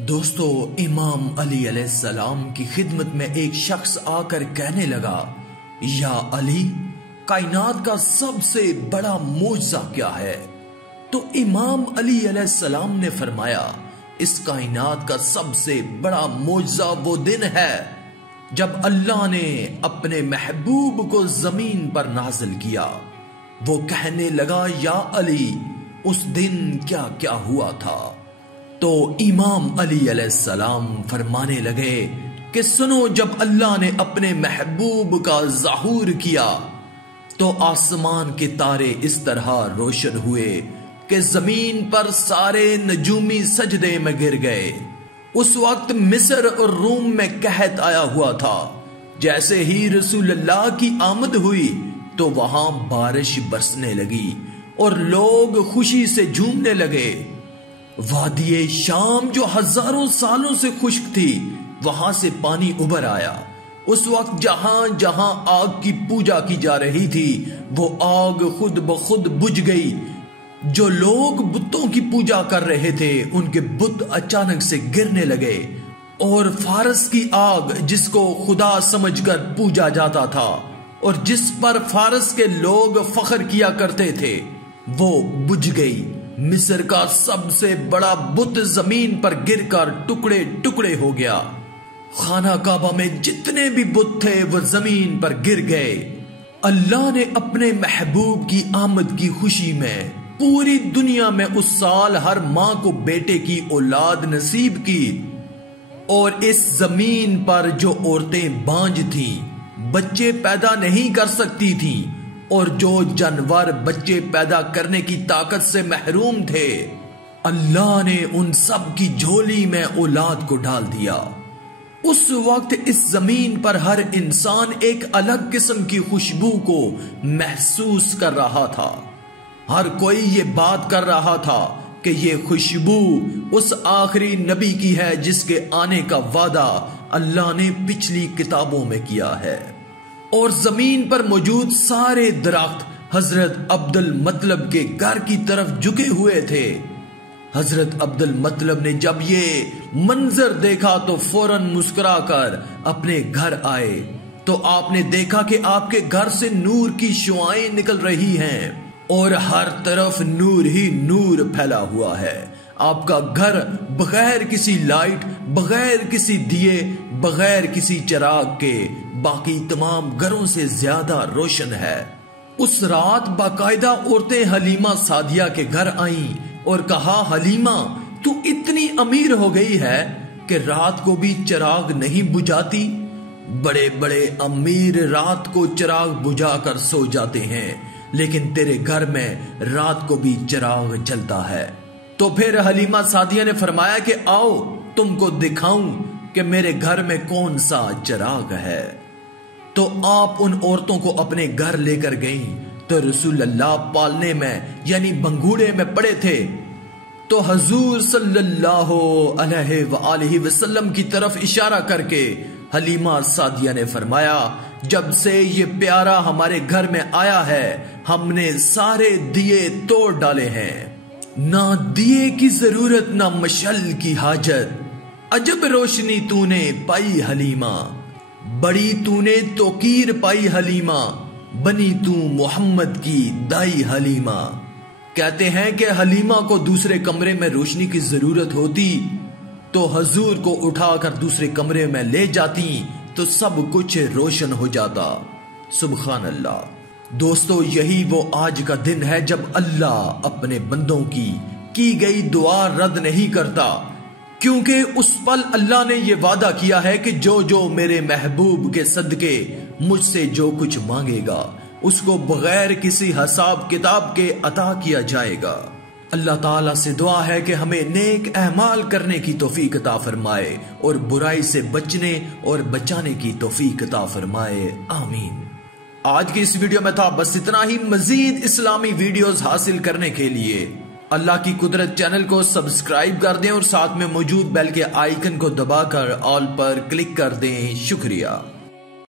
दोस्तों, इमाम अली अलैहिस्सलाम की खिदमत में एक शख्स आकर कहने लगा, या अली, कायनात का सबसे बड़ा मौजज़ा क्या है? तो इमाम अली अलैहिस्सलाम ने फरमाया, इस कायनात का सबसे बड़ा मौजज़ा वो दिन है जब अल्लाह ने अपने महबूब को जमीन पर नाजिल किया। वो कहने लगा, या अली, उस दिन क्या क्या हुआ था? तो इमाम अली अलैहिस्सलाम फरमाने लगे कि सुनो, जब अल्लाह ने अपने महबूब का ज़हूर किया तो आसमान के तारे इस तरह रोशन हुए कि जमीन पर सारे नजूमी सजदे में गिर गए। उस वक्त मिस्र और रूम में कहत आया हुआ था। जैसे ही रसूलुल्लाह की आमद हुई तो वहां बारिश बरसने लगी और लोग खुशी से झूमने लगे। वादिये शाम जो हजारों सालों से खुश्क थी, वहां से पानी उभर आया। उस वक्त जहां जहां आग की पूजा की जा रही थी, वो आग खुद ब खुद बुझ गई। जो लोग बुतों की पूजा कर रहे थे, उनके बुत अचानक से गिरने लगे और फारस की आग, जिसको खुदा समझकर पूजा जाता था और जिस पर फारस के लोग फख्र किया करते थे, वो बुझ गई। मिस्र का सबसे बड़ा बुत जमीन पर गिरकर टुकड़े टुकड़े हो गया। खाना काबा में जितने भी बुत थे वो जमीन पर गिर गए। अल्लाह ने अपने महबूब की आमद की खुशी में पूरी दुनिया में उस साल हर मां को बेटे की औलाद नसीब की। और इस जमीन पर जो औरतें बांझ थीं, बच्चे पैदा नहीं कर सकती थीं, और जो जानवर बच्चे पैदा करने की ताकत से महरूम थे, अल्लाह ने उन सब की झोली में औलाद को डाल दिया। उस वक्त इस जमीन पर हर इंसान एक अलग किस्म की खुशबू को महसूस कर रहा था। हर कोई ये बात कर रहा था कि ये खुशबू उस आखिरी नबी की है जिसके आने का वादा अल्लाह ने पिछली किताबों में किया है। और जमीन पर मौजूद सारे दरख्त हजरत अब्दुल मतलब के घर की तरफ झुके हुए थे। हजरत अब्दुल मतलब ने जब ये मंजर देखा तो फौरन मुस्कुराकर अपने घर आए। तो आपने देखा कि आपके घर से नूर की शुआएं निकल रही हैं और हर तरफ नूर ही नूर फैला हुआ है। आपका घर बगैर किसी लाइट, बगैर किसी दिए, बगैर किसी चिराग के बाकी तमाम घरों से ज्यादा रोशन है। उस रात बाकायदा औरतें हलीमा सादिया के घर आईं और कहा, हलीमा, तू इतनी अमीर हो गई है कि रात को भी चिराग नहीं बुझाती। बड़े बड़े अमीर रात को चिराग बुझाकर सो जाते हैं, लेकिन तेरे घर में रात को भी चिराग जलता है। तो फिर हलीमा सादिया ने फरमाया कि आओ तुमको दिखाऊं कि मेरे घर में कौन सा चिराग है। तो आप उन औरतों को अपने घर लेकर गईं तो रसूलुल्लाह पालने में यानी बंगूड़े में पड़े थे। तो हजूर सल्लल्लाहु अलैहि वसल्लम की तरफ इशारा करके हलीमा सादिया ने फरमाया, जब से ये प्यारा हमारे घर में आया है, हमने सारे दिए तोड़ डाले हैं। ना दिए की जरूरत, ना मशल की हाजत। अजब रोशनी तूने पाई हलीमा, बड़ी तूने तोकीर पाई हलीमा, बनी तू मोहम्मद की दाई हलीमा। कहते हैं कि हलीमा को दूसरे कमरे में रोशनी की जरूरत होती तो हजूर को उठाकर दूसरे कमरे में ले जाती तो सब कुछ रोशन हो जाता। सुबहान अल्लाह। दोस्तों, यही वो आज का दिन है जब अल्लाह अपने बंदों की गई दुआ रद्द नहीं करता, क्योंकि उस पल अल्लाह ने यह वादा किया है कि जो जो मेरे महबूब के सदके मुझसे जो कुछ मांगेगा उसको बगैर किसी हिसाब किताब के अता किया जाएगा। अल्लाह ताला से दुआ है कि हमें नेक अहमाल करने की तौफीक अता फरमाए और बुराई से बचने और बचाने की तौफीक अता फरमाए। आमीन। आज की इस वीडियो में था बस इतना ही। मजीद इस्लामी वीडियोस हासिल करने के लिए अल्लाह की कुदरत चैनल को सब्सक्राइब कर दें और साथ में मौजूद बेल के आइकन को दबाकर ऑल पर क्लिक कर दें। शुक्रिया।